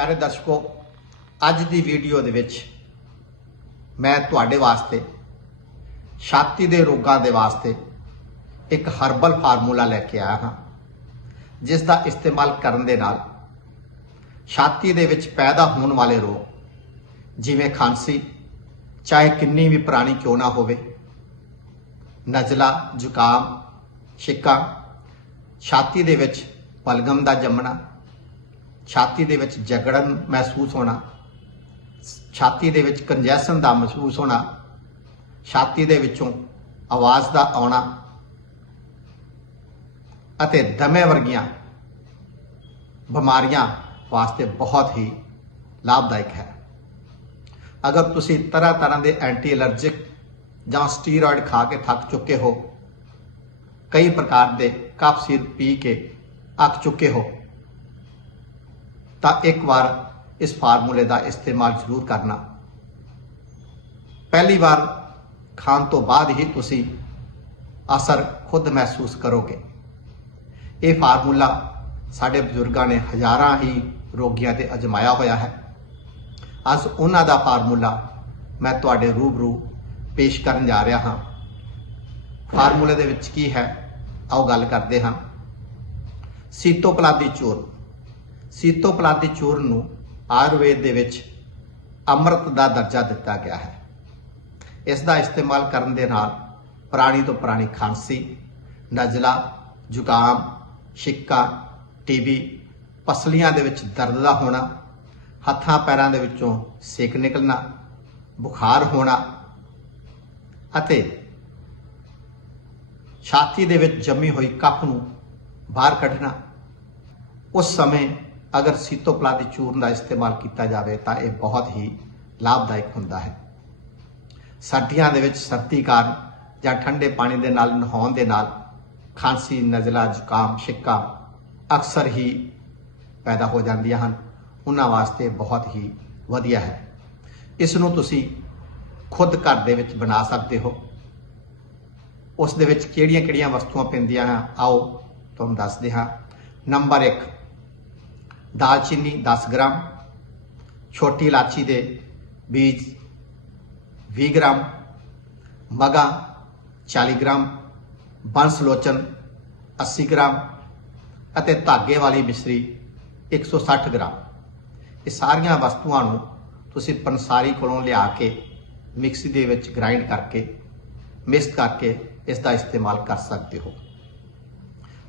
प्यारे दर्शकों, अज की वीडियो दे विच मैं तुहाडे वास्ते छाती दे रोगां दे वास्ते एक हर्बल फार्मूला लैके आया हाँ, जिसका इस्तेमाल करन दे नाल छाती दे विच पैदा होने वाले रोग जिवें खांसी, चाहे किन्नी भी पुरानी क्यों ना होवे, नज़ला, जुकाम, छिक्का, छाती दे विच बलगम दा जमना, छाती दे विच जगड़न महसूस होना, छाती दे विच कंजैशन दा महसूस होना, छाती दे विचों आवाज़ दा आउणा अते दमे वर्गियां बीमारियां वास्ते बहुत ही लाभदायक है। अगर तुसी तरह तरह के एंटी एलर्जिक जां स्टीरॉयड खा के थक चुके हो, कई प्रकार के कफ सिरप पी के अक चुके हो, तो एक बार इस फार्मूले का इस्तेमाल जरूर करना। पहली बार खान तो बाद ही तुसी असर खुद महसूस करोगे। ये फार्मूला साढ़े बजुर्गों ने हज़ारां ही रोगियों ते अजमाया होया है। अज उन्हां दा फार्मूला मैं तुहाडे रूबरू पेश करन जा रहा हाँ। फार्मूले दे विच की है, आओ गल करते हाँ। सीतोपलादी चूर्ण, सीतोपलादी चूर्ण नूं आयुर्वेद दे विच अमृत का दर्जा दिता गया है। इसका इस्तेमाल करन दे नाल पुरानी तो पुरानी खांसी, नज़ला, जुकाम, छिक्का, टीबी, पसलियां दे विच दर्द दा होना, हत्थां पैरां दे विचों सेक निकलना, बुखार होना अते छाती दे विच जमी हुई कफ नूं बाहर कढ़ना, उस समय अगर सीतोपलादी चूर्ण का इस्तेमाल किया जाए तो यह बहुत ही लाभदायक होता है। सर्दियों के सर्दी कारण या ठंडे पानी के नाल नहाउण दे नाल खांसी, नज़ला, जुकाम, छिक्का अक्सर ही पैदा हो जांदियां हन। उन्हां वास्ते बहुत ही वधिया है। इसनूं तुसीं खुद घर दे विच बना सकते हो। उस दे विच किहड़ियां-किहड़ियां वस्तुआं पैंदियां हैं, आओ तुहानूं दसदे हां। नंबर 1, दालचीनी 10 ग्राम, छोटी इलाची दे बीज 20 ग्राम, मगा 40 ग्राम, बंसलोचन 80 ग्राम अते धागे वाली मिश्री 160 ग्राम। ये सारियां वस्तुआं नूं तुसीं पंसारी कोलों लिया के मिक्सी दे विच ग्राइंड करके मिक्स करके इसका इस्तेमाल कर सकते हो।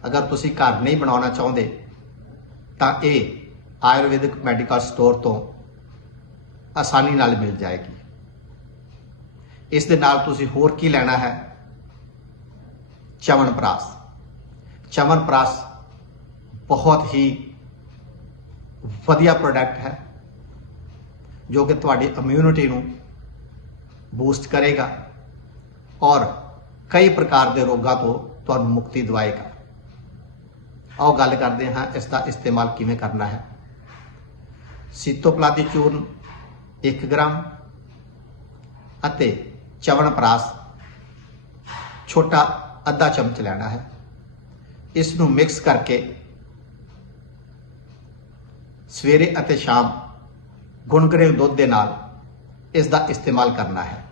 अगर तुसीं घर नहीं बनाना चाहते तो ये आयुर्वेदिक मैडिकल स्टोर तो आसानी नाल मिल जाएगी। इस दे नाल तुसीं होर की लेना है, च्यवनप्राश। च्यवनप्राश बहुत ही वधिया प्रोडक्ट है जो कि तुहाडी इम्यूनिटी नूं बूस्ट करेगा और कई प्रकार के रोगों तो तुहानूं मुक्ति दिवाएगा। आओ गल करते हैं इसका इस्तेमाल किवें करना है। सीतोपलादी चूर्ण 1 ग्राम अते च्यवनप्राश छोटा आधा चमच लेना है। इसनूं मिक्स करके सवेरे अते शाम गुनगुने दुध दे नाल इसका इस्तेमाल करना है।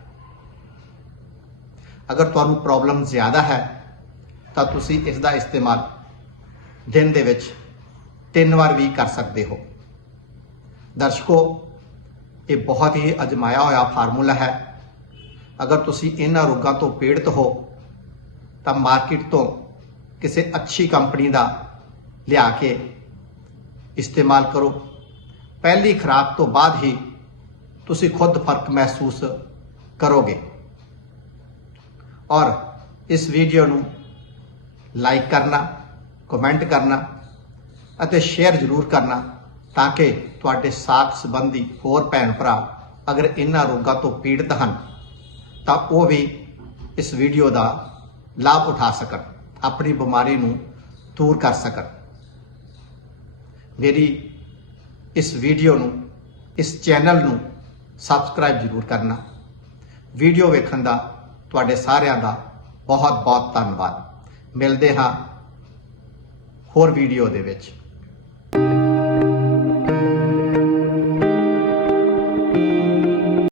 अगर तुहानूं प्रॉब्लम ज़्यादा है तो तुसीं इसका इस्तेमाल दिन दे विच 3 बार भी कर सकते हो। दर्शकों, ये बहुत ही अजमाया होया फार्मूला है। अगर तुसीं इन्हां रोगां तो पीड़ित हो तो मार्केट तो किसी अच्छी कंपनी का लिया के इस्तेमाल करो। पहली खुराक तो बाद ही तुसीं खुद फर्क महसूस करोगे। और इस वीडियो नूं लाइक करना, कमेंट करना अते शेयर जरूर करना ताकि तुहाडे साथ संबंधी होर भैन भरा अगर इन्हां रोगां तो पीड़ित हैं तो वो भी इस वीडियो का लाभ उठा सकन, अपनी बीमारी नूं दूर कर सकन। मेरी इस वीडियो नूं, इस चैनल नूं सबसक्राइब जरूर करना। वीडियो वेखण दा तुहाडे सारिआं दा बहुत बहुत धन्नवाद। मिलदे हां होर वीडियो दे विच।